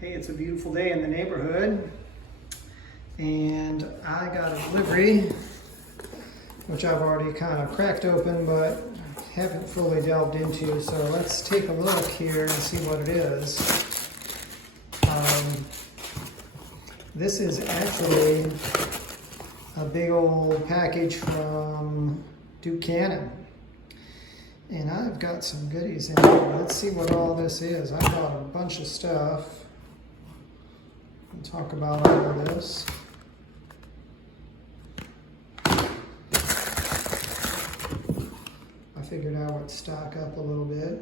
Hey, it's a beautiful day in the neighborhood, and I got a delivery, which I've already kind of cracked open, but haven't fully delved into. So let's take a look here and see what it is. This is actually a big old package from Buchanan. And I've got some goodies in here. Let's see what all this is. I bought a bunch of stuff. We'll talk about all of this. I figured I would stock up a little bit.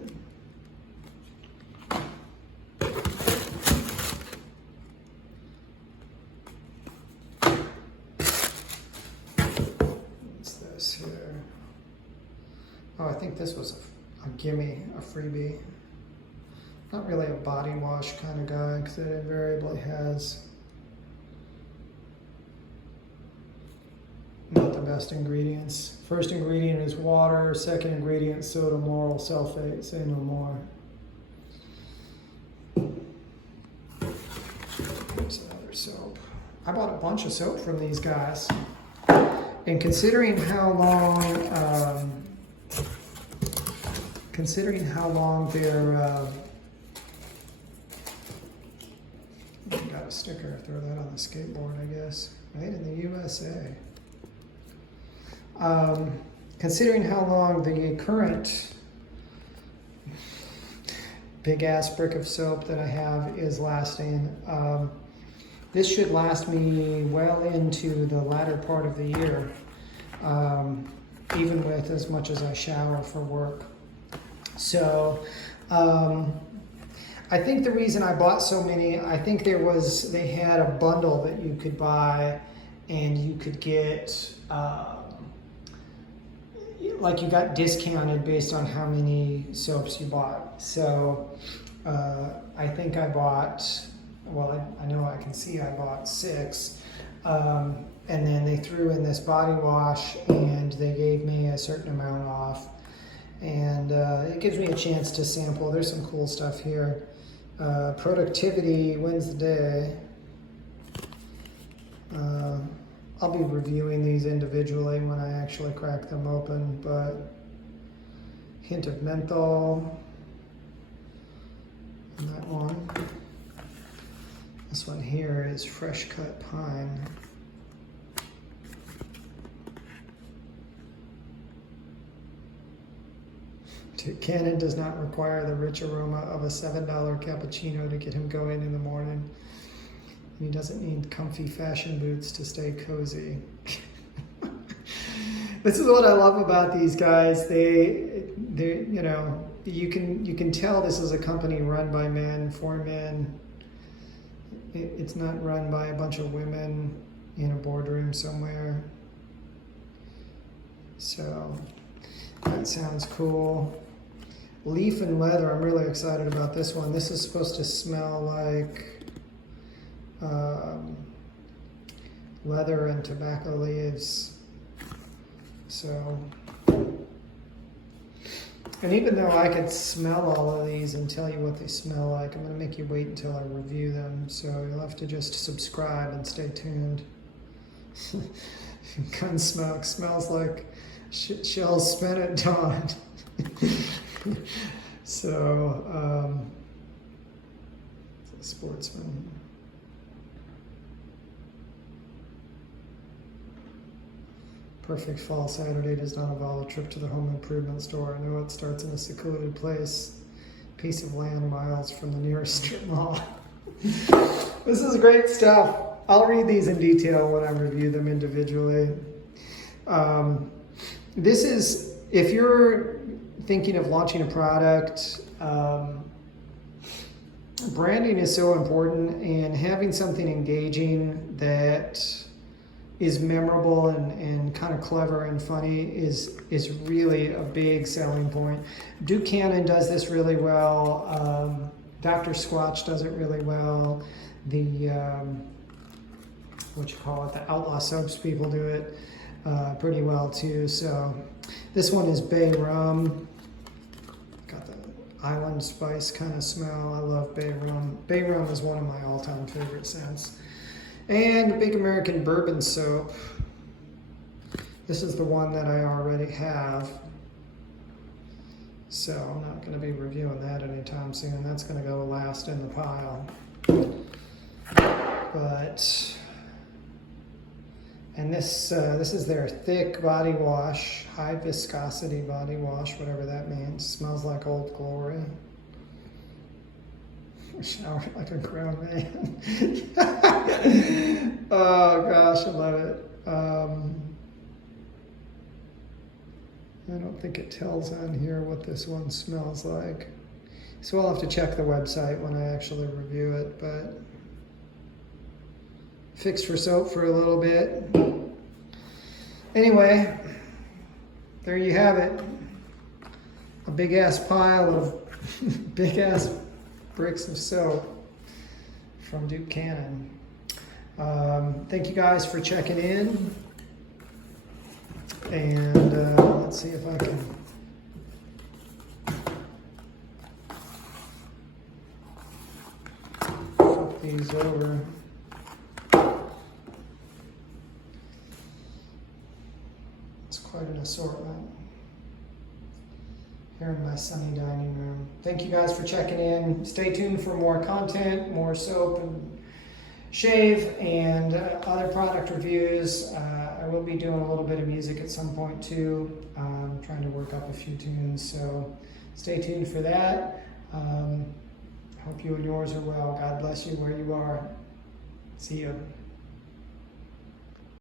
What's this here? Oh, I think this was a gimme, a freebie. Not really a body wash kind of guy because it invariably has not the best ingredients. First ingredient is water, second ingredient sodium lauryl sulfate, say no more. Here's another soap. I bought a bunch of soap from these guys. And considering how long their got a sticker, throw that on the skateboard, I guess. Made in the USA. Considering how long the current big ass brick of soap that I have is lasting, this should last me well into the latter part of the year, even with as much as I shower for work. So, I think the reason I bought so many, I think they had a bundle that you could buy and you could get, like you got discounted based on how many soaps you bought. So I think I bought, well, I know I can see I bought 6. And then they threw in this body wash and they gave me a certain amount off. And it gives me a chance to sample. There's some cool stuff here. Productivity wins the day. I'll be reviewing these individually when I actually crack them open, but hint of menthol in that one. This one here is fresh cut pine. Buchanan does not require the rich aroma of a $7 cappuccino to get him going in the morning. And he doesn't need comfy fashion boots to stay cozy. This is what I love about these guys. They you know, you can tell this is a company run by men, for men. It's not run by a bunch of women in a boardroom somewhere. So that sounds cool. Leaf and leather, I'm really excited about this one. This is supposed to smell like leather and tobacco leaves. So, and even though I could smell all of these and tell you what they smell like, I'm going to make you wait until I review them. So you'll have to just subscribe and stay tuned. Gun smoke smells like shells spent at dawn. So, it's a sportsman. Perfect fall Saturday does not involve a trip to the home improvement store. I know it starts in a secluded piece of land miles from the nearest strip mall. This is great stuff. I'll read these in detail when I review them individually. This is, if you're thinking of launching a product, branding is so important, and having something engaging that is memorable and kind of clever and funny is really a big selling point. Buchanan does this really well. Dr. Squatch does it really well. The the Outlaw Soaps people do it pretty well too. So this one is Bay Rum. Got the island spice kind of smell. I love bay rum. Bay rum is one of my all-time favorite scents. And Big American Bourbon Soap. This is the one that I already have. So I'm not going to be reviewing that anytime soon. That's going to go last in the pile. But, and this is their thick body wash, high viscosity body wash, whatever that means. Smells like Old Glory. Shower like a grown man. Oh gosh, I love it. I don't think it tells on here what this one smells like. So I'll have to check the website when I actually review it, but fixed for soap for a little bit. Anyway, there you have it. A big ass pile of big ass bricks of soap from Duke Cannon. Thank you guys for checking in. And let's see if I can flip these over. It's quite an assortment here in my sunny dining room. Thank you guys for checking in. Stay tuned for more content, more soap and shave, and other product reviews. I will be doing a little bit of music at some point too. I'm trying to work up a few tunes, so stay tuned for that. Hope you and yours are well. God bless you where you are. See you.